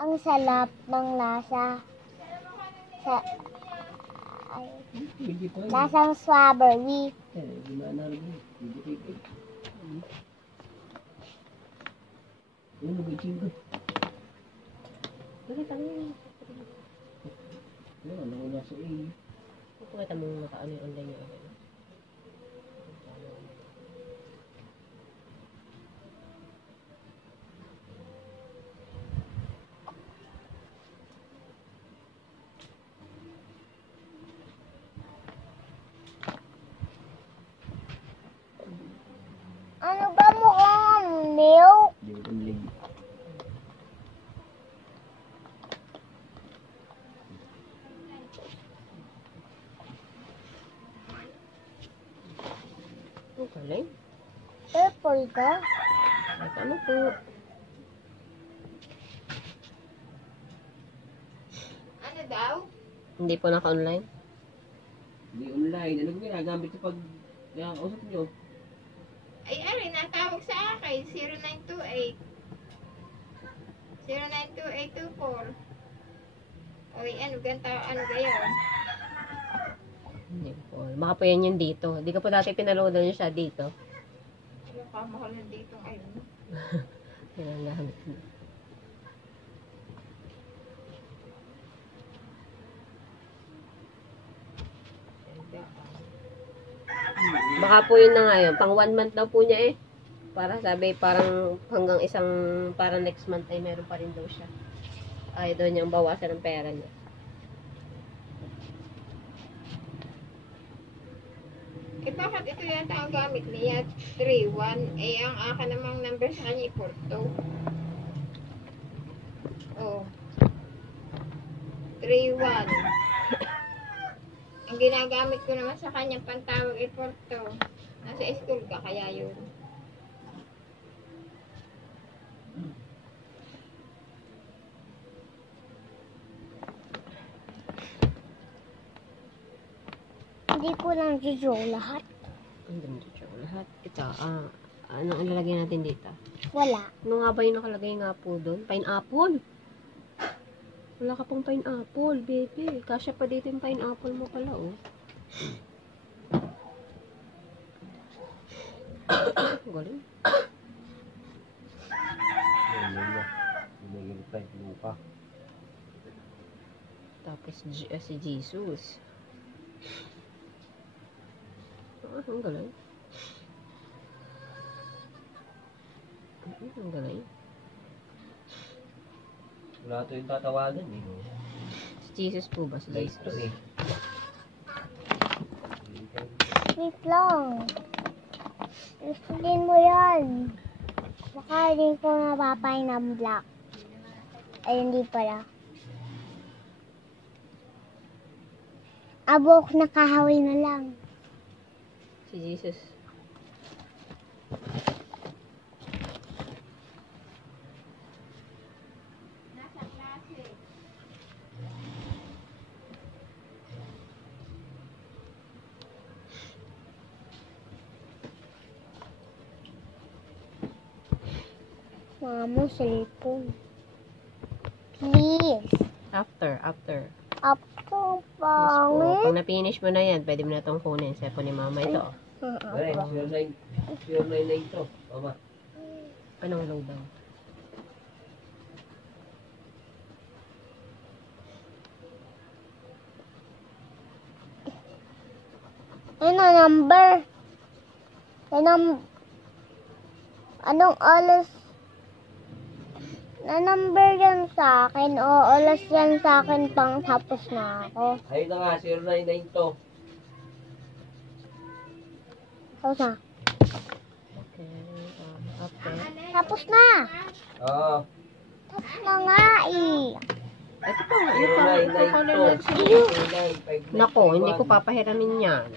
Ang salap ng lasa. Sa, ay, Hindi pa. lasang strawberry. Gimana rin. Hindi pa. Ano ba chingo? Pakita mo yun. Ano ko nasa A. Pakita mo yung nakaano yung online niya. Ano ba mukhang milk? Hindi ko tumilig. Ang galing. Purple ka? At ano po? Ano daw? Hindi po naka-online? Hindi online. Ano ko ginagamit ko pag nakakausap nyo? Ay, aray, natawag sa akin. 0928. 092824. Oy, ano gayon? Hindi po. Baka po yan yung dito. Hindi ka po dati pinaloadan siya dito. Yung kamahal na dito ngayon. Yan ang gamit mo. Baka po yun na ngayon. Pang 1 month daw po niya eh. Para sabi, parang hanggang parang next month ay meron pa rin daw siya. Ay, doon niyang bawasan ng pera niya. Eh, bakit ito yata ang gamit niya? 31. Eh, ang akin namang number sa kanya, 42. Oh. 31. Ang ginagamit ko naman sa kanya pantawag ay 42. Nasa school ka, kaya yun. Hindi ko lang jujo lahat. Ang ganda siya. Lahat. Ito, anong ilalagay natin dito? Wala. Ano nga ba yung nakalagay nga po doon? Pineapple. Wala ka pang pineapple, baby. Kasya pa dito yung pineapple mo pala, oh. Galing. Yan na. Pinag-reply. Lupa. Tapos si Jesus. Ang galing. Ang galing. Wala ito yung tatawagan eh. Si Jesus po ba? Si Like Jesus. to eh. Wait lang. Gustuin mo yan. Baka hindi ko napapay ng black. Ay, hindi pala. Abok na kahawi na lang. Si Jesus. Nasa klase. Mamo, cellphone. Please. After. Up to Yes po. pangit. Pag na-finish mo na yan, pwede mo na itong kunin. Cellphone ni mama ito. Pare, 0999 to. Mama. Anong load daw? Ano number? Anong alas? Na number yan sa akin o alas yan sa akin pang tapos na ako. Ayun na nga, 099 to. Tapos na. Okay. After. Tapos na. Oo. Tapos na nga eh. Ito pa. Ano pa? 099 to. Nako, hindi ko papahiramin yan.